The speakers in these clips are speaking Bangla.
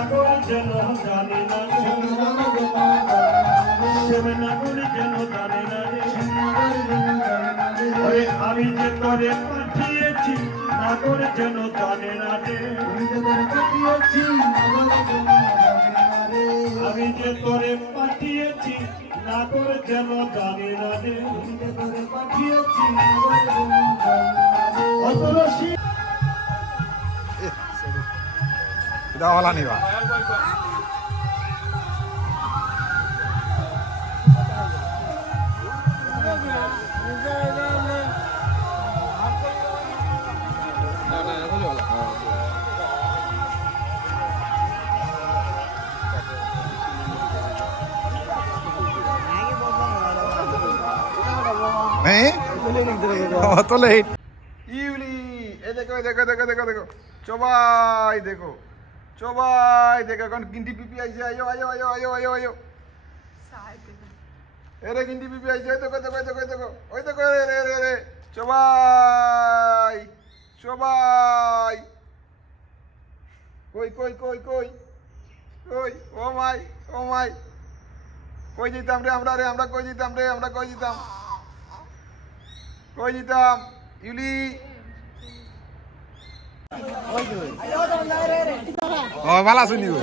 নাগর যেন জানে না শ্যামনগর যেন জানে না রে আমি যে তোরে পাঠিয়েছি নাগর যেন জানে না রে আমি যে তোরে পাঠিয়েছি নাগর যেন জানে না রে পাঠিয়েছি দাওয়ালা নিবা तो लेट इवली ए देखो देखो देखो देखो देखो चौबाई देखो चौबाई देखो कौन गिंडी पीपी आई से आयो आयो आयो आयो आयो आयो अरे गिंडी पीपी आई से देखो देखो देखो देखो ओए देखो रे रे रे चौबाई चौबाई कोई कोई कोई कोई कोई ओ माय कोई जीताम रे हमरा कोई जीताम रे हमरा कोई जीताम কই দিতাম ইউলি ও ভালো আছেন নিও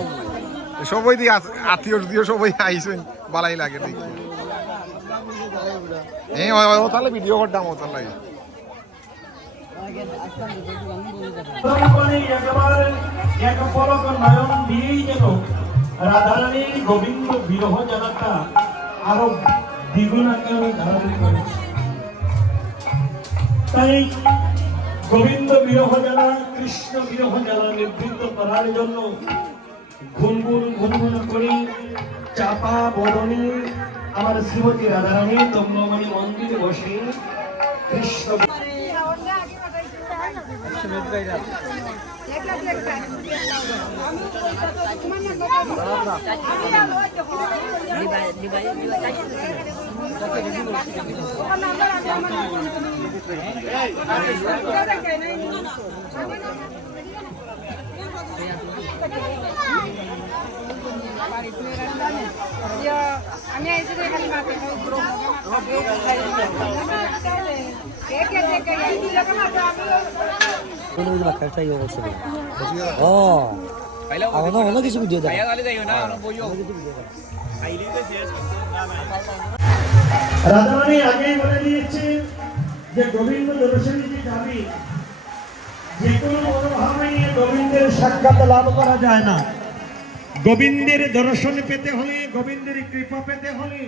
সবাই দি আত্মীয় দিও সবাই আইছেন ভালোই লাগে দেখি এই ও তাহলে ভিডিও করতাম ও তাহলে এক পলক নয়ন দিয়েই যেন রাধারানীর গোবিন্দ বিরহ জানাটা আরো দ্বিগুণ আকারে ধারণ করেছে তাই গোবিন্দ বিরহ জ্বালা কৃষ্ণ বিরহ জ্বালা নিবৃত্ত করার জন্য ঘুনঘুন করি চাপা বরণী আমার শ্রীমতী রাধারানী তম্বমণি মন্দিরে বসে কৃষ্ণ আমি আইছি খালি মাকে অন্য কিছু ভিডিও দেখ রাধারানী আগেই বলে দিয়েছে যে গোবিন্দ দর্শনে যে যাবি যে কোনো মনোভাবে নিয়ে গোবিন্দের সাক্ষাৎ লাভ করা যায় না গোবিন্দের দর্শন পেতে হলে গোবিন্দের কৃপা পেতে হলে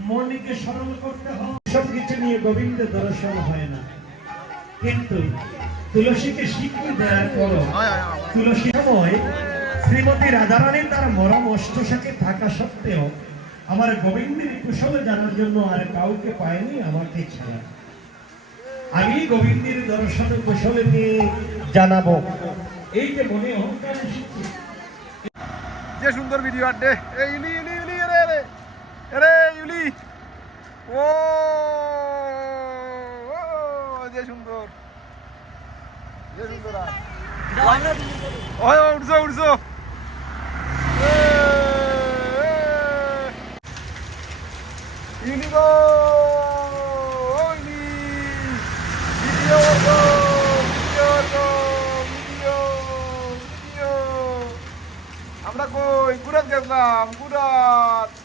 মনকে স্মরণ করতে হয় সব কিছু নিয়ে গোবিন্দের দর্শন হয় না কিন্তু তুলসীকে স্বীকৃতি দেওয়ার পর তুলসী সময় শ্রীমতী রাধারানী তার মরম অষ্টসাকে থাকা সত্ত্বেও আমার গোবিন্দের কুশল জানার জন্য আর কাউকে পায়নি আমাকে ছাড়া আমি গোবিন্দের দর্শন কুশল নিয়ে জানাবো এই যে মনে অহংকার এসেছে যে সুন্দর ভিডিও আড্ডে এই ইউলি ইউলি ইউলি রে রে রে ইউলি ও যে সুন্দর ওই উঠছো উঠছো ইউলি গো ইউলি ভিডিও গো ভিডিও গো ভিডিও ভিডিও আমরা কই গুড়াত গেছিলাম গুড়াত